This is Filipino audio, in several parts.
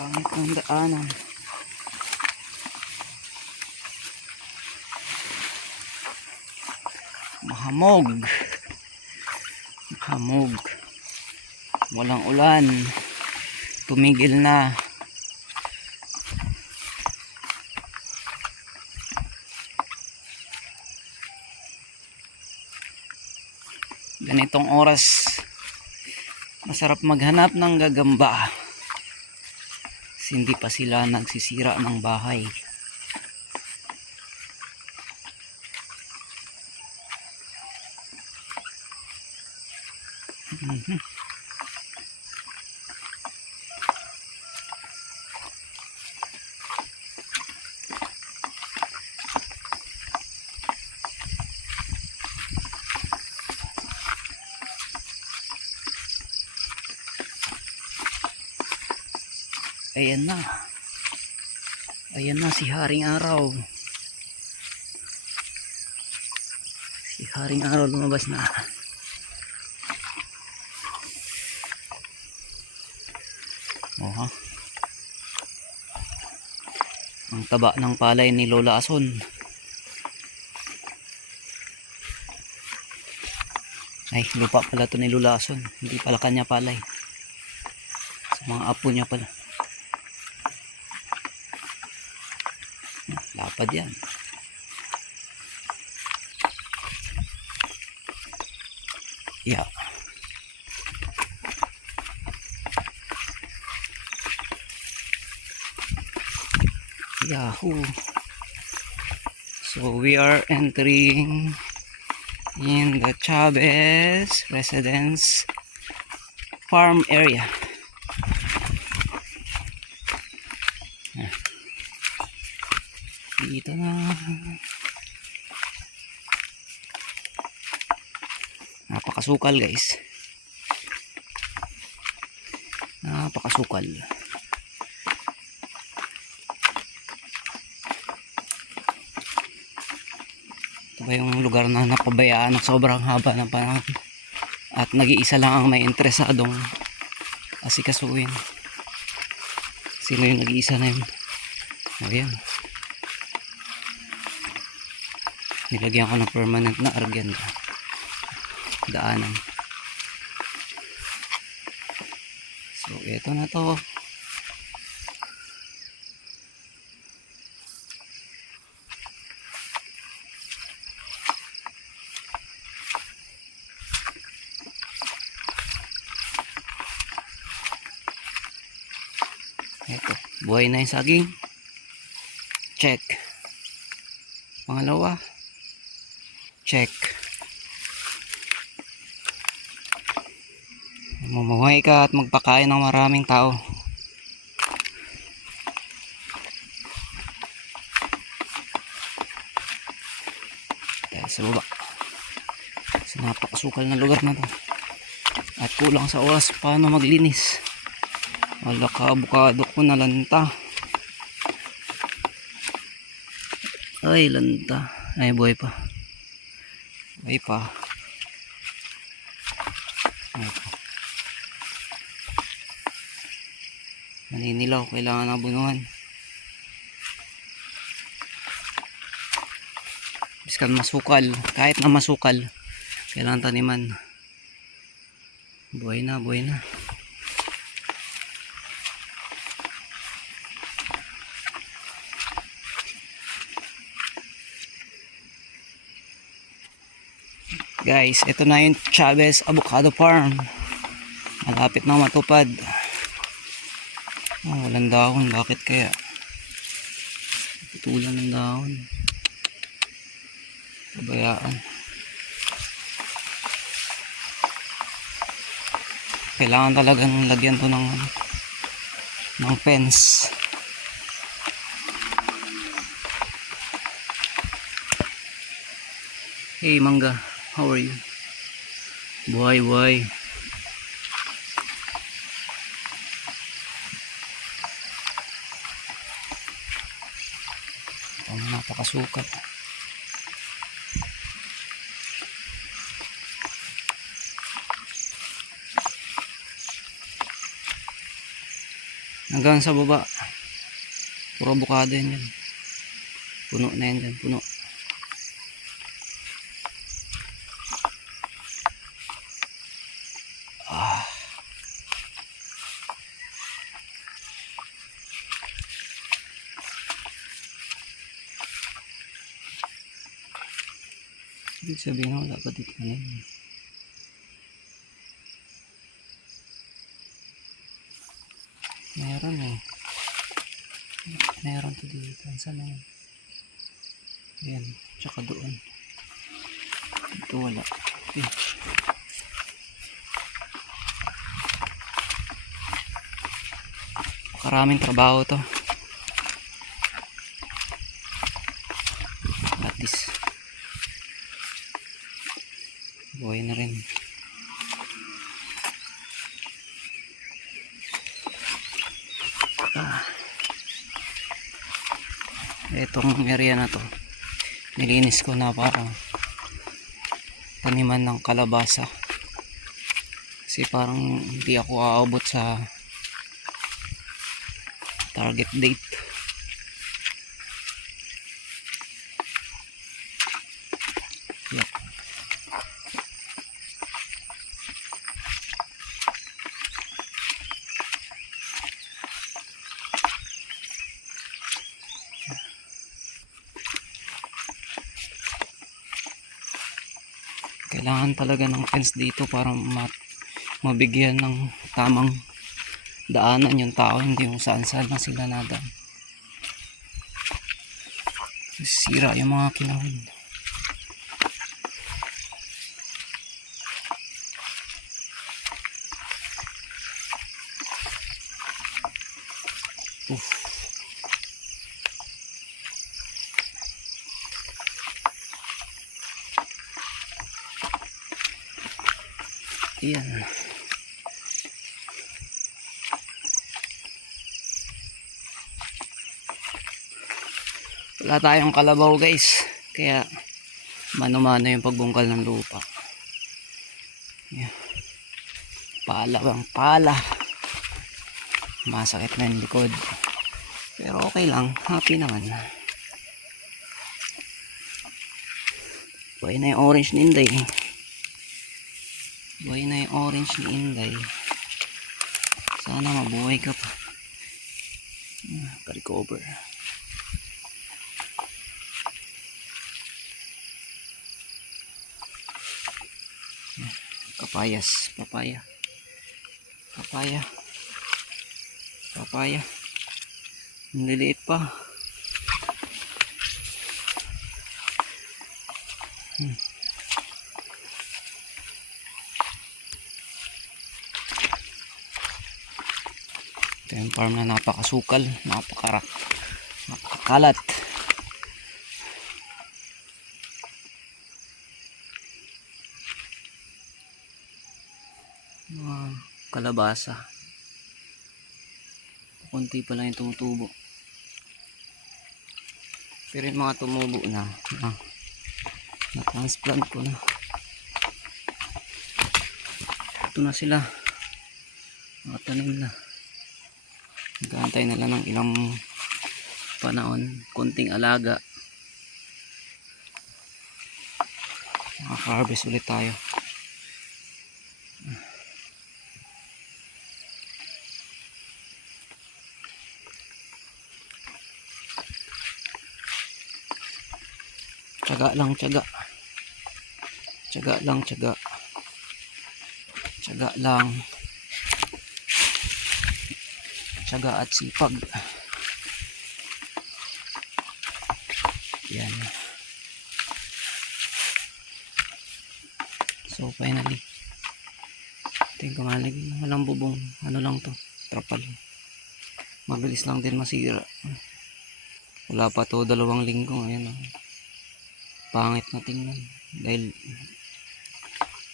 Pangit ng daanan. Mahamog. Mahamog. Walang ulan. Tumigil na. Ganitong oras masarap maghanap ng gagamba. Hindi pa sila nagsisira ng bahay. Ayan na. Ayan na si Haring Araw. Si Haring Araw lumabas na. Oha. Ang taba ng palay ni Lola Ason. Ay, lupa pala to ni Lola Ason. Hindi pala kanya palay. Sa mga apo niya pala. Lapad yan. Yeah. Yahoo. So we are entering in the Chavez residence farm area. Dito na. Napakasukal guys. Napakasukal. Ito ba yung lugar na napabayaan ng sobrang haba ng panahon at nag-iisa lang ang may interesadong asikasuin. Sino yung nag-iisa na yun? Ayan. Nilagyan ko ng permanent na argento daanan. So ito na to. Ito, buhay na yung saging. Check. Pangalawa, check. Mumuhay ka at magpakain ng maraming tao. Dahil sa baba. Sa napakasukal na lugar na to. At kulang sa oras paano maglinis. Wala ka abukado ko na lanta. Ay lanta. Ay buhay pa. Buhay pa. Naninilaw, kailangan na bunuhan. Biskan masukal, kahit na masukal, kailangan taniman. Buhay na, buhay na. Guys, ito na yung Chavez Avocado Farm. Malapit na matupad. Oh, walang dahon. Bakit kaya? Putulan ng dahon. Pabayaan. Kailangan talagang lagyan to ng fence. Hey mangga, how are you? Buhay, buhay. Ang napakasukat. Hanggang sa baba. Puro abukado yan dyan. Puno na yan dyan. Puno. Ah. Ibig sabihin na wala pa dito na yun. Meron eh. Meron to dito. Saan na yun? Ayan. Tsaka doon. Dito wala. Okay. Karaming trabaho to. At least. Buhay na rin. Itong area na to nilinis ko na para taniman ng kalabasa kasi parang hindi ako aabot sa target date. Yep. Kailangan talaga ng fence dito para mabigyan ng tamang daanan yung tao, hindi yung saan saan na sila nadaan. Sira yung mga kinahon. Yan. Wala tayong kalabaw guys, kaya mano-mano yung pagbungkal ng lupa. Yan. Pala bang pala, masakit na yung likod, pero okay lang, happy naman. Buhay na yung orange ni Inday. Buhay na yung orange ni Inday. Sana mabuhay ka pa. Pa-recover. Kapayas. Papaya. Papaya. Papaya. Ang liliit pa. Ito yung farm na napakasukal, napakakalat. Mga kalabasa. Kunti pa lang yung tumutubo. Pero yung mga tumubo na na-transplant ko na. Ito na sila. Nakatanim na. Nag-aantay na lang ng ilang panahon, konting alaga, maka-harvest ulit tayo. Tiyaga lang, tiyaga. Tiyaga lang, tiyaga. Tiyaga lang. Tiyaga at sipag. Yan. So finally, ito yung kumalagi. Walang bubong. Ano lang to? Trapal. Mabilis lang din masira. Wala pa to 2 linggo. Ayan o. Pangit na tingnan. Dahil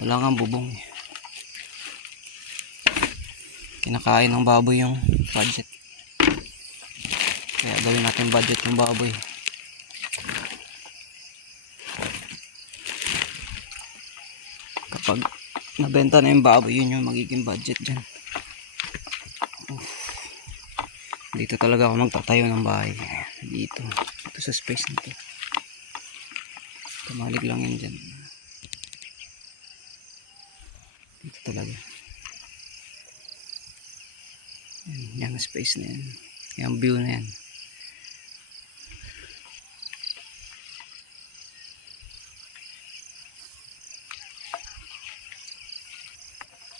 wala nga bubong. Kinakain ng baboy yung budget. Kaya gawin natin budget yung baboy. Kapag nabenta na yung baboy, yun yung magiging budget dyan. Dito talaga ako magtatayo ng bahay. Dito. Dito sa space na to. Kamalig lang yan dyan. Dito talaga. Yan ang space na yan. Yung view na yan.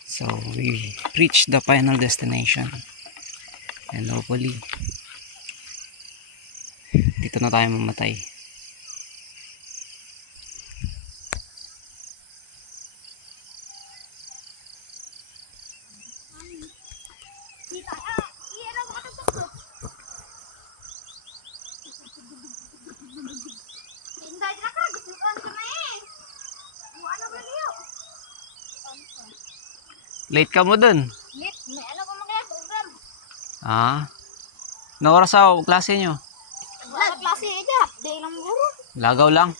So we reached the final destination. And hopefully dito na tayo mamatay. Late ka mo dun. Lit, may ano ko mga program. Ah. Na oras sa klase nyo? Wala klase ito, day lang guro. Lagaw lang.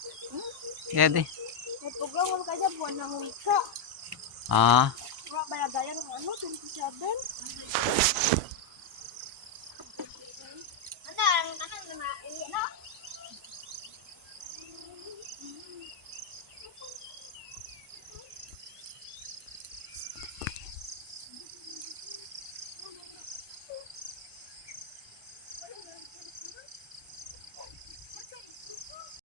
Pwede. May program wala kaya buwan ng wika. Ah. Wala bayadayan ng ano, 27.